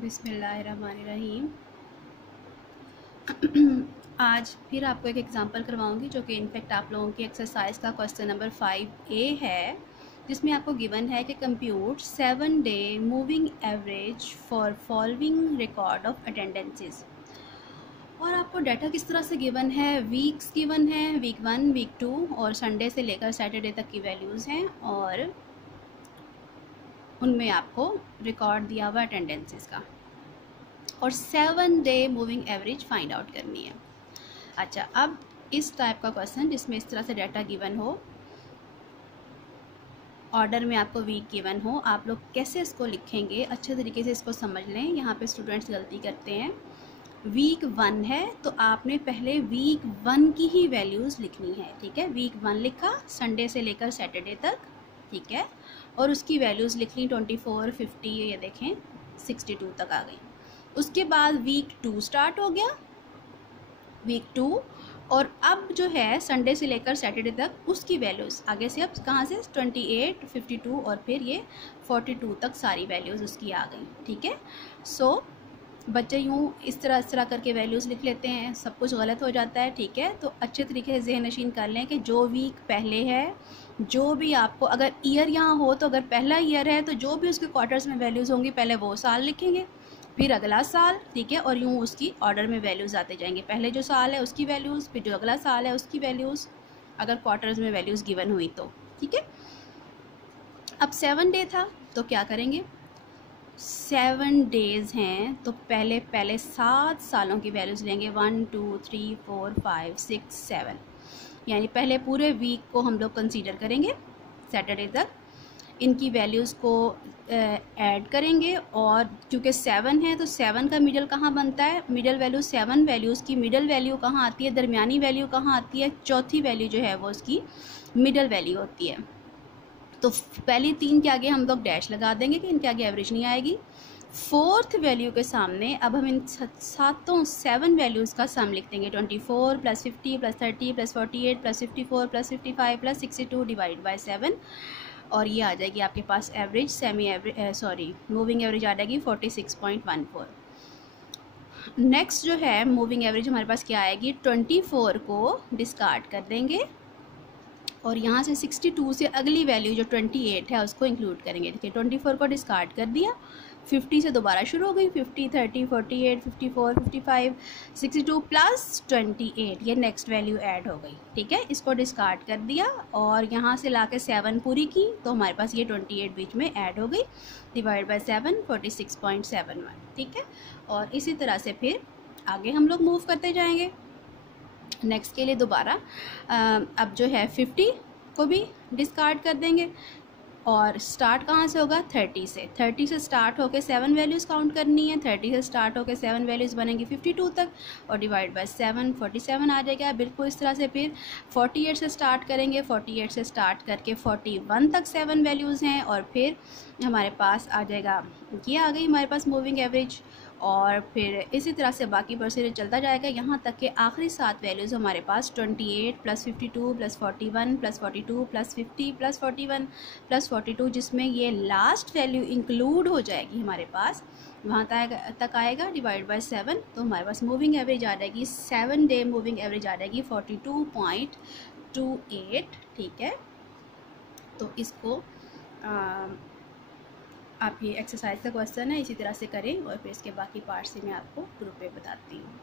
बिस्मिल्लाहिर्रहमानिर्रहीम। आज फिर आपको एक एग्जांपल करवाऊंगी जो कि इनफेक्ट आप लोगों की एक्सरसाइज का क्वेश्चन नंबर 5A है, जिसमें आपको गिवन है कि compute 7-day moving average for following record of attendances. और आपको डाटा किस तरह से गिवन है, वीक्स गिवन है, वीक 1, वीक 2 और संडे से लेकर सैटरडे तक की वैल्यूज़ हैं और उनमें आपको रिकॉर्ड दिया हुआ अटेंडेंसेस का और 7-day moving average find out करनी है। अच्छा, अब इस टाइप का क्वेश्चन जिसमें इस तरह से डाटा गिवन हो, ऑर्डर में आपको वीक गिवन हो, आप लोग कैसे इसको लिखेंगे, अच्छे तरीके से इसको समझ लें। यहाँ पे स्टूडेंट्स गलती करते हैं। वीक 1 है तो आपने पहले वीक 1 की ही वैल्यूज़ लिखनी है, ठीक है। वीक 1 लिखा, संडे से लेकर सैटरडे तक, ठीक है, और उसकी वैल्यूज़ लिख ली 24, 50, ये देखें 62 तक आ गई। उसके बाद वीक 2 स्टार्ट हो गया, वीक 2, और अब जो है संडे से लेकर सैटरडे तक उसकी वैल्यूज़ आगे से अब कहाँ से 28, 52 और फिर ये 42 तक सारी वैल्यूज़ उसकी आ गई, ठीक है। सो बच्चे यूँ इस तरह करके वैल्यूज़ लिख लेते हैं, सब कुछ गलत हो जाता है, ठीक है। तो अच्छे तरीके से ज़हन नशीन कर लें कि जो वीक पहले है, जो भी आपको अगर ईयर यहाँ हो तो अगर पहला ईयर है तो जो भी उसके क्वार्टर्स में वैल्यूज़ होंगी पहले वो साल लिखेंगे, फिर अगला साल, ठीक है, और यूँ उसकी ऑर्डर में वैल्यूज़ आते जाएंगे। पहले जो साल है उसकी वैल्यूज़, फिर जो अगला साल है उसकी वैल्यूज़, अगर क्वार्टर्स में वैल्यूज़ गिवन हुई तो, ठीक है। अब 7 डे था तो क्या करेंगे, 7 डेज़ हैं तो पहले 7 सालों की वैल्यूज़ लेंगे, 1, 2, 3, 4, 5, 6, 7, यानी पहले पूरे वीक को हम लोग कंसीडर करेंगे सैटरडे तक, इनकी वैल्यूज़ को ऐड करेंगे। और क्योंकि 7 है तो 7 का मिडल कहाँ बनता है, मिडल वैल्यू 7 वैल्यूज़ की मिडल वैल्यू कहाँ आती है, दरमियानी वैल्यू कहाँ आती है, चौथी वैल्यू जो है वो उसकी मिडल वैल्यू होती है। तो पहली 3 के आगे हम लोग डैश लगा देंगे कि इनके आगे एवरेज नहीं आएगी। 4th वैल्यू के सामने अब हम इन 7 वैल्यूज़ का सम लिख देंगे, 24 + 50 + 30 + 48 + 54 + 55 + 62 डिवाइड बाई 7, और ये आ जाएगी आपके पास एवरेज, मूविंग एवरेज आ जाएगी 46.14। नेक्स्ट जो है मूविंग एवरेज हमारे पास क्या आएगी, 24 को डिस्कार्ड कर देंगे और यहाँ से 62 से अगली वैल्यू जो 28 है उसको इंक्लूड करेंगे। देखिए 24 को डिस्कार्ड कर दिया, 50 से दोबारा शुरू हो गई, 50, 30, 48, 54, 55, 62 प्लस 28, ये नेक्स्ट वैल्यू ऐड हो गई, ठीक है। इसको डिस्कार्ड कर दिया और यहाँ से ला के 7 पूरी की तो हमारे पास ये 28 बीच में ऐड हो गई, डिवाइड बाई 7, 46.71, ठीक है। और इसी तरह से फिर आगे हम लोग मूव करते जाएंगे। नेक्स्ट के लिए दोबारा अब जो है 50 को भी डिस्कार्ड कर देंगे और स्टार्ट कहाँ से होगा, 30 से स्टार्ट होकर 7 वैल्यूज़ काउंट करनी है, 30 से स्टार्ट होकर 7 वैल्यूज़ बनेंगी 52 तक और डिवाइड बाय 7, 47 आ जाएगा। बिल्कुल इस तरह से फिर 48 से स्टार्ट करेंगे, 48 से स्टार्ट करके 41 तक 7 वैल्यूज़ हैं और फिर हमारे पास आ जाएगा, ये आ गई हमारे पास मूविंग एवरेज। और फिर इसी तरह से बाकी प्रोसीजर चलता जाएगा यहाँ तक कि आखिरी 7 वैल्यूज़ हमारे पास 28 + 52 + 41 + 42 + 50 + 41 + 42, जिसमें ये लास्ट वैल्यू इंक्लूड हो जाएगी हमारे पास, वहाँ तक आएगा, डिवाइड बाय 7, तो हमारे पास मूविंग एवरेज आ जाएगी, 7 डे मूविंग एवरेज आ जाएगी 42.28, ठीक है। तो इसको आप ये एक्सरसाइज का क्वेश्चन है, इसी तरह से करें और फिर इसके बाकी पार्ट्स से मैं आपको ग्रुप पे बताती हूँ।